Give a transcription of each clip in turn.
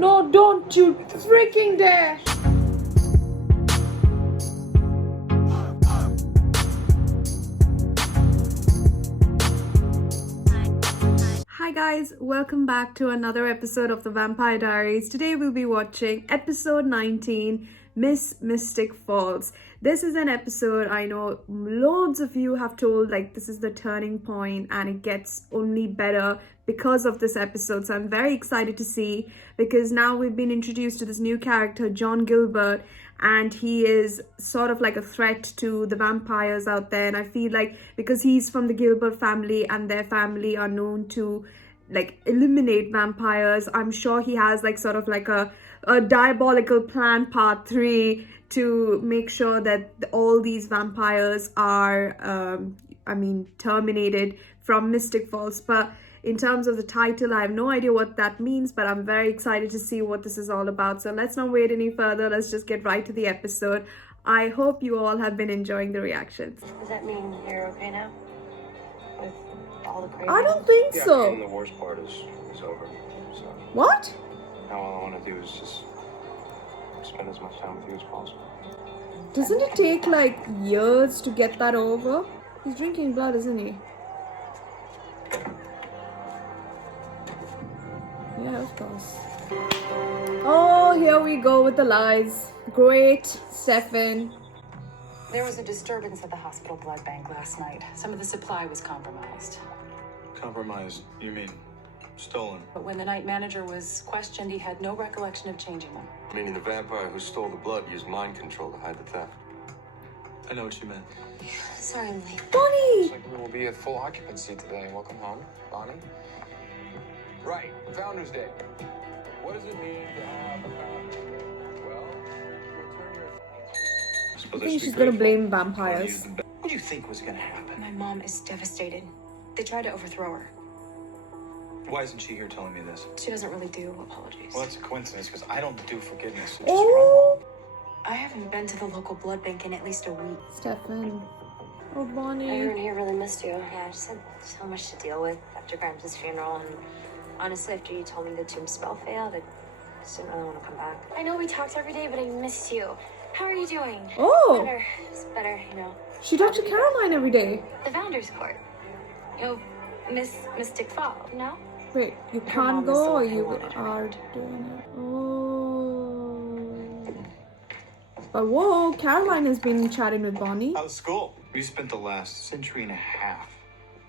No, don't you freaking dare! Hi guys, welcome back to another episode of the Vampire Diaries. Today we'll be watching episode 19, Miss Mystic Falls. This is an episode I know loads of you have told like this is the turning point and it gets only better because of this episode. So I'm very excited to see, because now we've been introduced to this new character, John Gilbert, and he is sort of like a threat to the vampires out there. And I feel like because he's from the Gilbert family and their family are known to like eliminate vampires, I'm sure he has like sort of like a diabolical plan part 3 to make sure that all these vampires are terminated from Mystic Falls. But in terms of the title, I have no idea what that means, but I'm very excited to see what this is all about. So let's not wait any further. Let's just get right to the episode. I hope you all have been enjoying the reactions. Does that mean you're okay now? With all the crazy? I don't think so. I mean, the worst part is over. So What? now all I want to do is just spend as much time with you as possible. Doesn't it take like years to get that over? He's drinking blood, isn't he? Yeah, of course. Oh, here we go with the lies. Great, Stefan. There was a disturbance at the hospital blood bank last night. Some of the supply was compromised. Compromised? You mean stolen? But when the night manager was questioned, he had no recollection of changing them. Meaning the vampire who stole the blood used mind control to hide the theft. I know what you meant. Sorry I'm late. Bonnie! Looks like we will be at full occupancy today. Welcome home, Bonnie. Right, Founders Day. What does it mean to have a founder? Well, I think she's gonna blame vampires. What do you think was gonna happen? My mom is devastated. They tried to overthrow her. Why isn't she here telling me this? She doesn't really do apologies. Well, that's a coincidence because I don't do forgiveness. Oh, I haven't been to the local blood bank in at least a week. Stefan. Oh, Everyone Bonnie. here really missed you. Yeah, I just had so much to deal with after Grimes' funeral, and honestly, after you told me the tomb spell failed, I just didn't really want to come back. I know we talked every day, but I missed you. How are you doing? Oh, Better. It's better, you know. she talks to Caroline every day. The Founders Court. You know, Mystic Fall, no? Wait, you Her can't mom is the go or one who you wanted her. are doing it? Oh. But whoa, Caroline has been chatting with Bonnie. How's school? We spent the last century and a half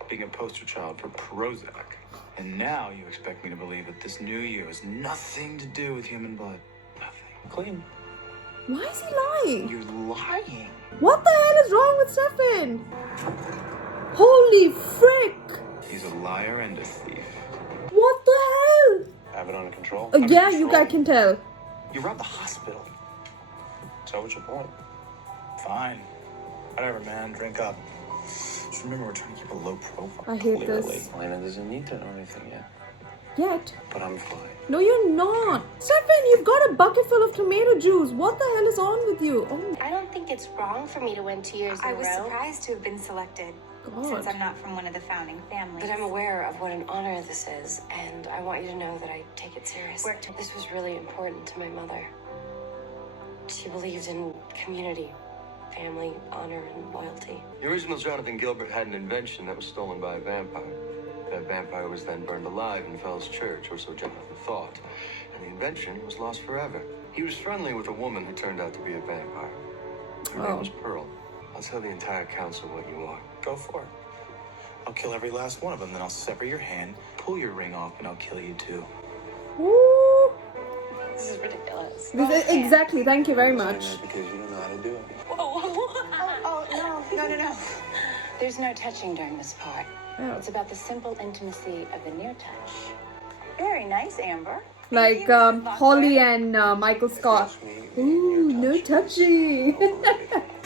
being a poster child for Prozac. And now you expect me to believe that this new you has nothing to do with human blood. Nothing. Clean. Why is he lying? You're lying. What the hell is wrong with Stefan? Holy frick! He's a liar and a thief. What the hell? Have it under control? Yeah, you guys can tell. You robbed the hospital. So what's your point? Fine. Whatever, man. Drink up. Just remember, we're trying to keep a low profile. I hate Clearly. this. Elena doesn't need to know anything yet. Yet. But I'm fine. No, you're not. Stefan, you've got a bucket full of tomato juice. What the hell is on with you? Oh, I don't think it's wrong for me to win 2 years in I a was row. surprised to have been selected, God. since I'm not from one of the founding families. But I'm aware of what an honor this is, and I want you to know that I take it serious. Work to- This was really important to my mother. She believed in community, family, honor, and loyalty. The original Jonathan Gilbert had an invention that was stolen by a vampire. That vampire was then burned alive in Fell's church, or so Jonathan thought. And the invention was lost forever. He was friendly with a woman who turned out to be a vampire. Her name was Pearl. I'll tell the entire council what you are. Go for it. I'll kill every last one of them, then I'll sever your hand, pull your ring off, and I'll kill you too. Ooh. This is ridiculous. Exactly. Thank you very much. Because you don't know how to do it. Oh, no. There's no touching during this part. Oh. It's about the simple intimacy of the near touch. Very nice, Amber. Like Holly and Michael Scott. Ooh, no touching.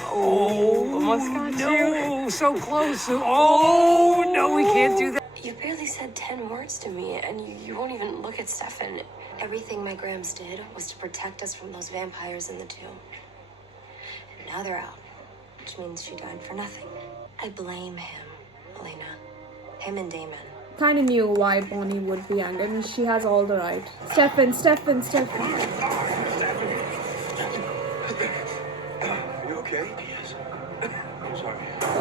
Almost got no, so close. Oh, no, we can't do that. You barely said 10 words to me, and you won't even look at Stefan. Everything my Grams did was to protect us from those vampires in the tomb. And now they're out, which means she died for nothing. I blame him, Elena. Him and Damon. kind of knew why Bonnie would be angry. I mean, she has all the right. Stefan. Are you okay? Yes. I'm sorry.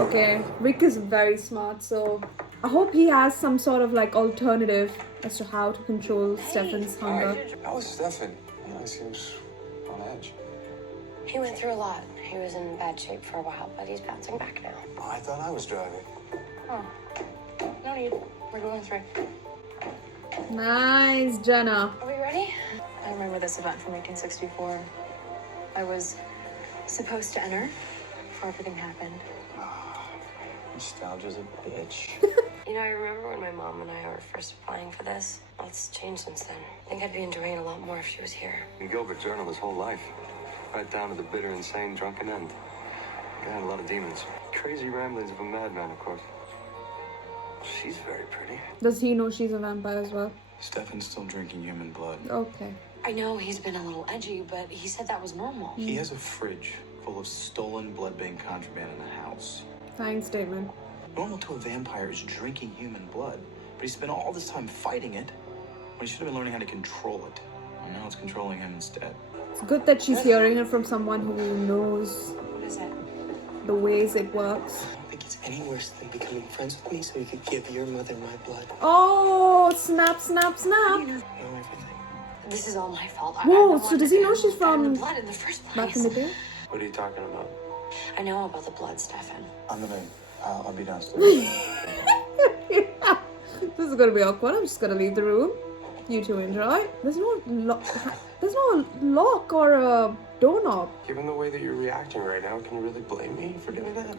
Okay, Rick is very smart, so I hope he has some sort of like alternative as to how to control Stefan's hunger. How is Stefan? He seems on edge. He went through a lot. He was in bad shape for a while, but he's bouncing back now. Oh, I thought I was driving. Oh, no need. We're going through. Nice, Jenna. Are we ready? I remember this event from 1864. I was supposed to enter before everything happened. Nostalgia's a bitch. You know, I remember when my mom and I were first applying for this. Lots changed since then. I think I'd be enjoying it a lot more if she was here. Gilbert journaled his whole life. Right down to the bitter, insane, drunken end. He had a lot of demons. Crazy ramblings of a madman, of course. She's very pretty. Does he know she's a vampire as well? Stefan's still drinking human blood. Okay. I know he's been a little edgy, but he said that was normal. He has a fridge full of stolen blood bank contraband in the house. Thanks, Damon. Normal to a vampire is drinking human blood, but he spent all this time fighting it when he should have been learning how to control it. And now it's controlling him instead. It's good that she's hearing it from someone who knows What is it? the ways it works. I don't think it's any worse than becoming friends with me so you could give your mother my blood. Oh, snap. You know everything. This is all my fault. Whoa, so does he know she's from the blood in the first place? back in the day? What are you talking about? I know about the blood, Stefan. I'll be downstairs. This is gonna be awkward. I'm just gonna leave the room. You two enjoy. There's no lock or a doorknob. Given the way that you're reacting right now, can you really blame me for doing that?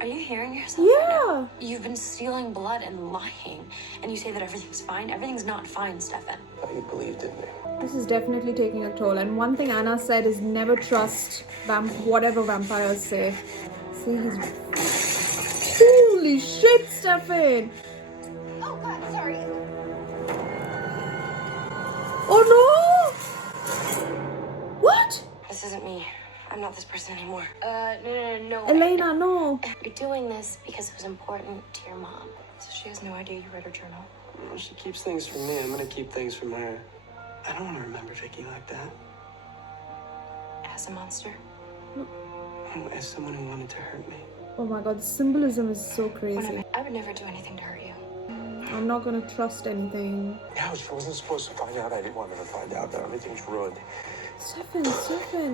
Are you hearing yourself? right Yeah. now? You've been stealing blood and lying, and you say that everything's fine. Everything's not fine, Stefan. I thought you believed in me. This is definitely taking a toll. And one thing Anna said is never trust whatever vampires say. See, he's... Holy shit, Stefan! Oh God, sorry. Oh no! What? This isn't me. I'm not this person anymore. No. Elena, no. You're doing this because it was important to your mom. So she has no idea you read her journal. Well, she keeps things from me. I'm gonna keep things from her. I don't want to remember Vicky like that. As a monster. As someone who wanted to hurt me. Oh my god, the symbolism is so crazy. I would never do anything to hurt you. I'm not gonna trust anything. Yeah, I wasn't supposed to find out. I didn't want her to find out that everything's ruined. Stefan,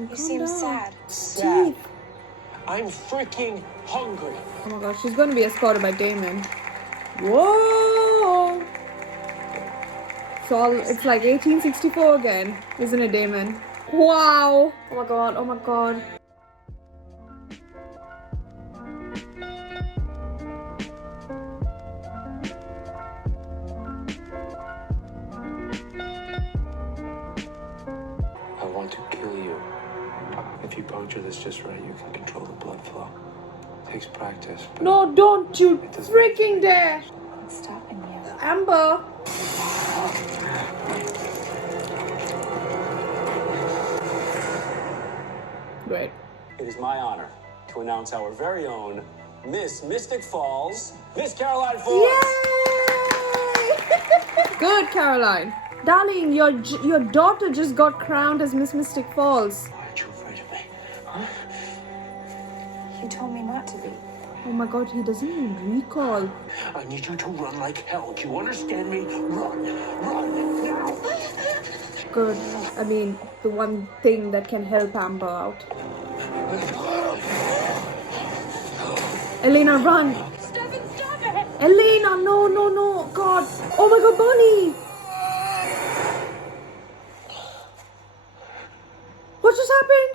You seem sad. Sad. I'm freaking hungry. Oh my god, she's gonna be escorted by Damon. Whoa! It's like 1864 again, isn't it, Damon? Wow! Oh my god, oh my god. I want to kill you. If you puncture this just right, you can control the blood flow. It takes practice. But No, don't you freaking dare! What's stopping you? Amber! Great. It is my honor to announce our very own Miss Mystic Falls, Miss Caroline Ford. Yay! Good, Caroline. Darling, your daughter just got crowned as Miss Mystic Falls. Why aren't you afraid of me? Huh? You told me not to be. Oh my god, he doesn't even recall. I need you to run like hell. Do you understand me? Run now. Good. I mean, the one thing that can help Amber out. Elena, run! Stefan, stop it! Elena, no, God! Oh my god, Bonnie! What just happened?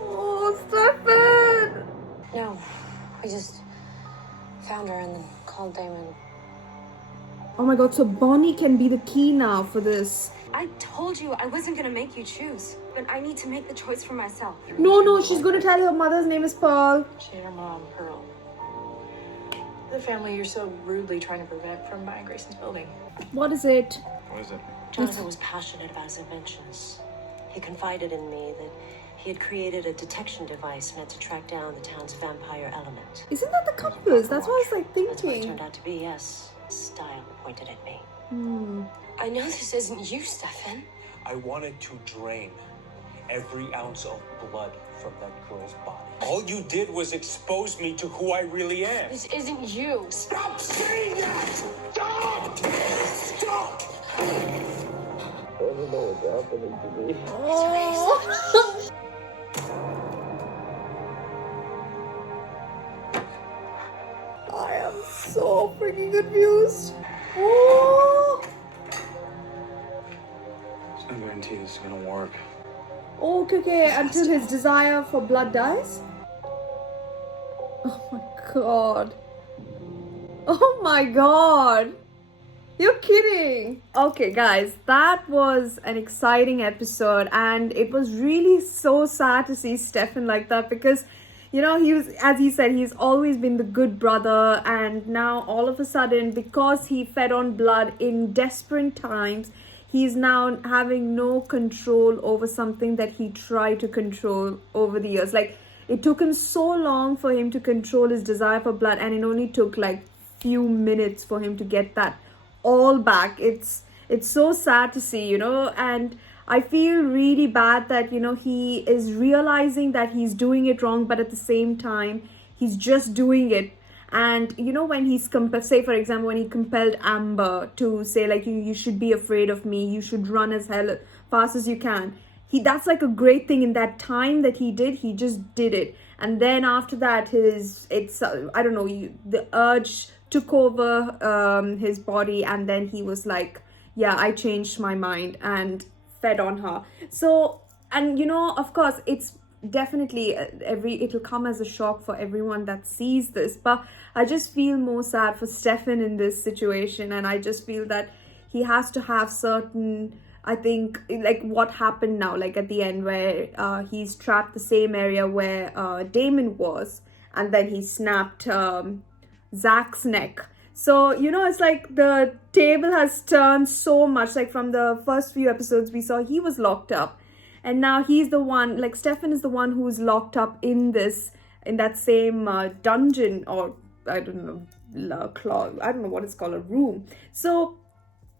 Oh, Stefan! No, we just found her and then called Damon. Oh my god, so Bonnie can be the key now for this. I told you I wasn't gonna make you choose, but I need to make the choice for myself. No, she's gonna tell her mother's name is Pearl. She and her mom, Pearl. The family you're so rudely trying to prevent from buying Grayson's building. What is it? What is it? Jonathan was passionate about his inventions. He confided in me that He had created a detection device meant to track down the town's vampire element. Isn't that the compass? That's what I was like That's what it thinking. turned out to be, yes. Style pointed at me. I know this isn't you, Stefan. I wanted to drain every ounce of blood from that girl's body. All you did was expose me to who I really am. This isn't you. Stop saying that! Stop! Stop! I don't know what's happening to me. Oh. I am so freaking confused. Oh. There's no guarantee this is gonna work. Okay, until his desire for blood dies? Oh my god. Oh my god. You're kidding. Okay, guys, that was an exciting episode, and it was really so sad to see Stefan like that because, you know, he was, as he said, he's always been the good brother, and now all of a sudden, because he fed on blood in desperate times, he's now having no control over something that he tried to control over the years. Like, it took him so long for him to control his desire for blood, and it only took like few minutes for him to get that all back. It's so sad to see, you know, and I feel really bad that, you know, he is realizing that he's doing it wrong, but at the same time he's just doing it. And you know, when he's say for example, when he compelled Amber to say like, you should be afraid of me, you should run as hell fast as you can, that's like a great thing. In that time that he just did it, and then after that I don't know, the urge took over his body, and then he was like, yeah, I changed my mind and fed on her. So, and you know, of course, it's definitely it'll come as a shock for everyone that sees this, but I just feel more sad for Stefan in this situation, and I just feel that he has to have certain, I think, like what happened now, like at the end where he's trapped the same area where Damon was, and then he snapped Zach's neck. So, you know, it's like the table has turned so much. Like from the first few episodes we saw, he was locked up, and now he's the one, like Stefan is the one who's locked up in that same dungeon, or I don't know, I don't know what it's called, a room. So,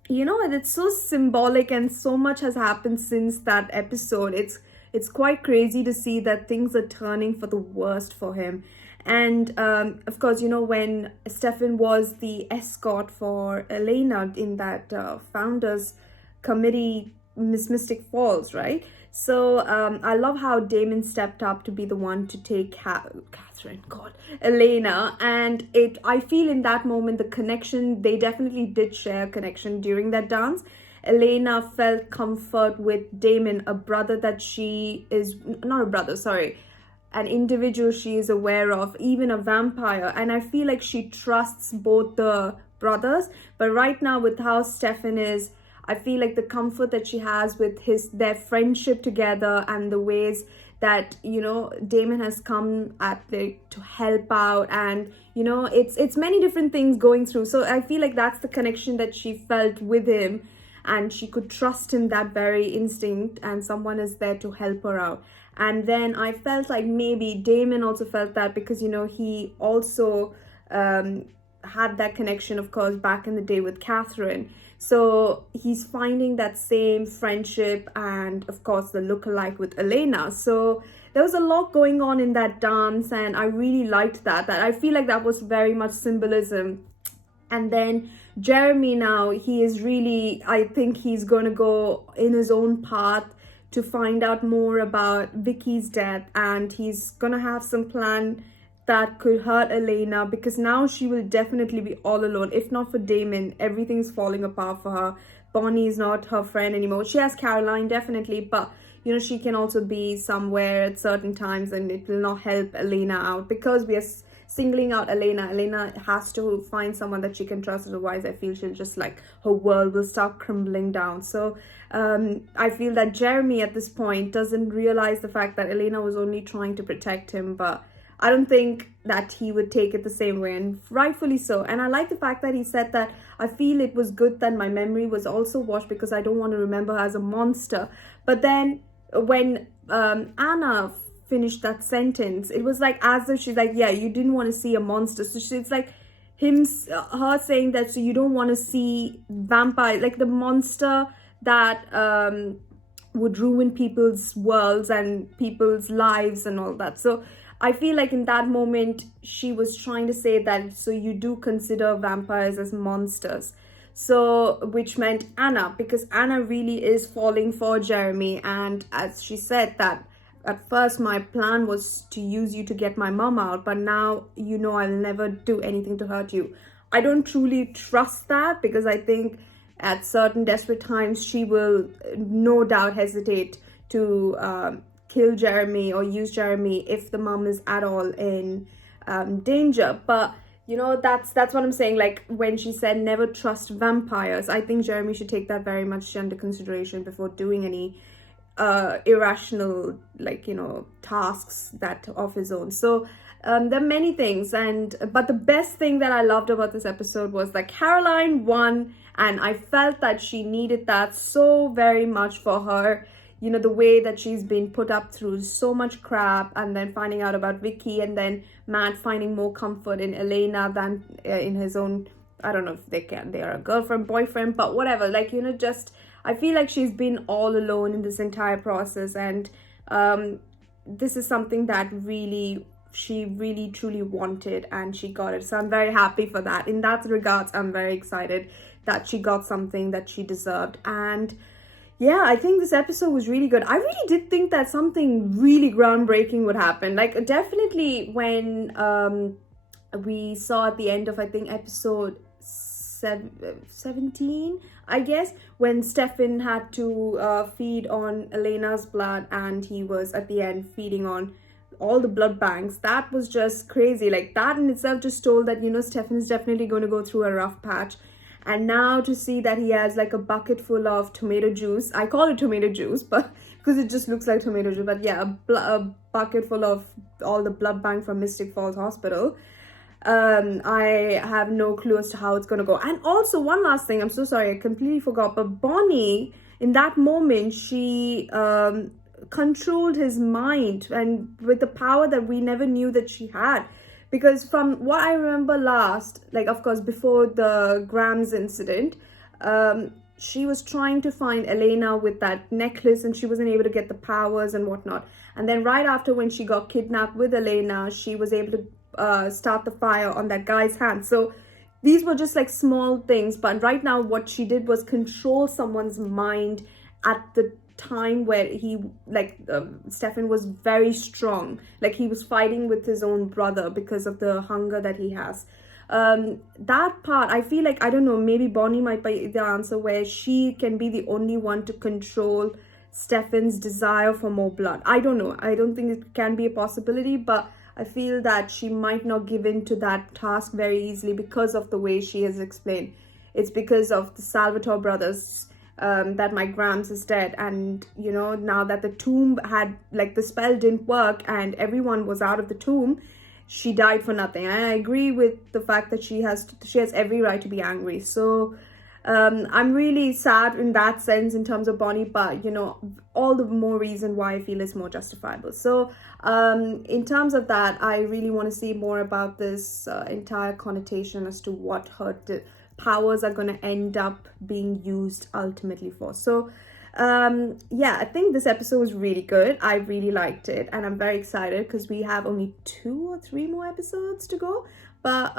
you know, it's so symbolic, and so much has happened since that episode. It's quite crazy to see that things are turning for the worst for him. And of course, you know, when Stefan was the escort for Elena in that founders committee, Miss Mystic Falls, right? So I love how Damon stepped up to be the one to take Elena, and I feel in that moment the connection, they definitely did share a connection during that dance. Elena felt comfort with Damon, a brother that she is not a brother, sorry, an individual she is aware of, even a vampire, and I feel like she trusts both the brothers. But right now, with how Stefan is, I feel like the comfort that she has with their friendship together, and the ways that, you know, Damon has come at to help out, and you know, it's many different things going through. So I feel like that's the connection that she felt with him, and she could trust him, that very instinct, and someone is there to help her out. And then I felt like maybe Damon also felt that, because, you know, he also had that connection, of course, back in the day with Catherine. So he's finding that same friendship, and of course the lookalike with Elena. So there was a lot going on in that dance, and I really liked that I feel like that was very much symbolism. And then Jeremy, now he is really, I think he's going to go in his own path to find out more about Vicky's death, and he's gonna have some plan that could hurt Elena, because now she will definitely be all alone. If not for Damon, everything's falling apart for her. Bonnie is not her friend anymore. She has Caroline, definitely, but you know, she can also be somewhere at certain times, and it will not help Elena out, because we are singling out Elena. Elena has to find someone that she can trust, otherwise I feel she'll just, like, her world will start crumbling down. So I feel that Jeremy at this point doesn't realize the fact that Elena was only trying to protect him, but I don't think that he would take it the same way, and rightfully so. And I like the fact that he said that, I feel it was good that my memory was also washed, because I don't want to remember her as a monster. But then when Anna finished that sentence, it was like as if she's like, yeah, you didn't want to see a monster. So it's like her saying that, so you don't want to see vampire, like the monster that would ruin people's worlds and people's lives and all that. So I feel like in that moment she was trying to say that, so you do consider vampires as monsters. So which meant Anna, because Anna really is falling for Jeremy, and as she said that at first my plan was to use you to get my mom out, but now you know I'll never do anything to hurt you. I don't truly trust that, because I think at certain desperate times she will no doubt hesitate to kill Jeremy or use Jeremy if the mom is at all in danger. But you know, that's what I'm saying. Like when she said never trust vampires, I think Jeremy should take that very much under consideration before doing any irrational, like, you know, tasks that of his own. So there are many things, but the best thing that I loved about this episode was that Caroline won, and I felt that she needed that so very much for her. You know, the way that she's been put up through so much crap, and then finding out about Vicky, and then Matt finding more comfort in Elena than in his own, I don't know if they are a girlfriend, boyfriend, but whatever. Like, you know, just, I feel like she's been all alone in this entire process, and this is something that she really truly wanted, and she got it. So I'm very happy for that. In that regards, I'm very excited that she got something that she deserved. And yeah, I think this episode was really good. I really did think that something really groundbreaking would happen. Like, definitely when we saw at the end of, I think, episode 17, I guess, when Stefan had to feed on Elena's blood, and he was at the end feeding on all the blood banks. That was just crazy. Like, that in itself just told that, you know, Stefan is definitely going to go through a rough patch. And now to see that he has like a bucket full of tomato juice. I call it tomato juice, but because it just looks like tomato juice. But yeah, a bucket full of all the blood bank from Mystic Falls Hospital. I have no clue as to how it's going to go. And also, one last thing. I'm so sorry, I completely forgot. But Bonnie, in that moment, she controlled his mind, and with the power that we never knew that she had. Because from what I remember last, like, of course, before the Grams incident, she was trying to find Elena with that necklace, and she wasn't able to get the powers and whatnot. And then right after, when she got kidnapped with Elena, she was able to start the fire on that guy's hand. So these were just like small things. But right now, what she did was control someone's mind at the time where he, like, Stefan was very strong. Like, he was fighting with his own brother because of the hunger that he has. That part, I feel like, I don't know, maybe Bonnie might be the answer, where she can be the only one to control Stefan's desire for more blood. I don't know. I don't think it can be a possibility, but I feel that she might not give in to that task very easily because of the way she has explained. It's because of the Salvatore brothers that my Grams is dead, and you know, now that the tomb had, like, the spell didn't work and everyone was out of the tomb, she died for nothing. And I agree with the fact that she has every right to be angry. So I'm really sad in that sense in terms of Bonnie, but you know, all the more reason why I feel it's more justifiable. So in terms of that, I really want to see more about this entire connotation as to what her powers are going to end up being used ultimately for. So yeah, I think this episode was really good. I really liked it, and I'm very excited because we have only 2 or 3 more episodes to go. But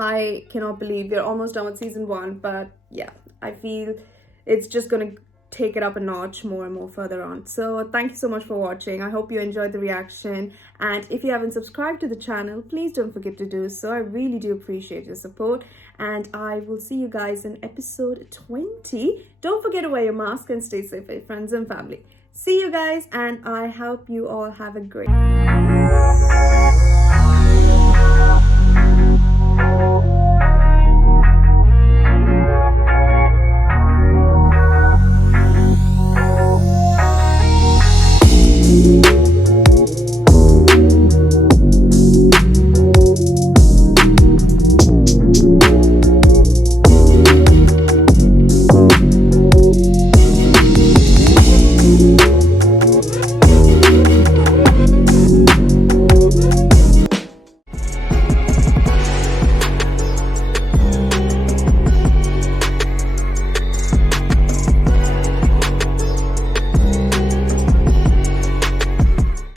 I cannot believe we're almost done with season 1. But yeah, I feel it's just gonna take it up a notch more and more further on. So thank you so much for watching. I hope you enjoyed the reaction, and if you haven't subscribed to the channel, please don't forget to do so. I really do appreciate your support, and I will see you guys in episode 20. Don't forget to wear your mask and stay safe with your friends and family. See you guys, and I hope you all have a great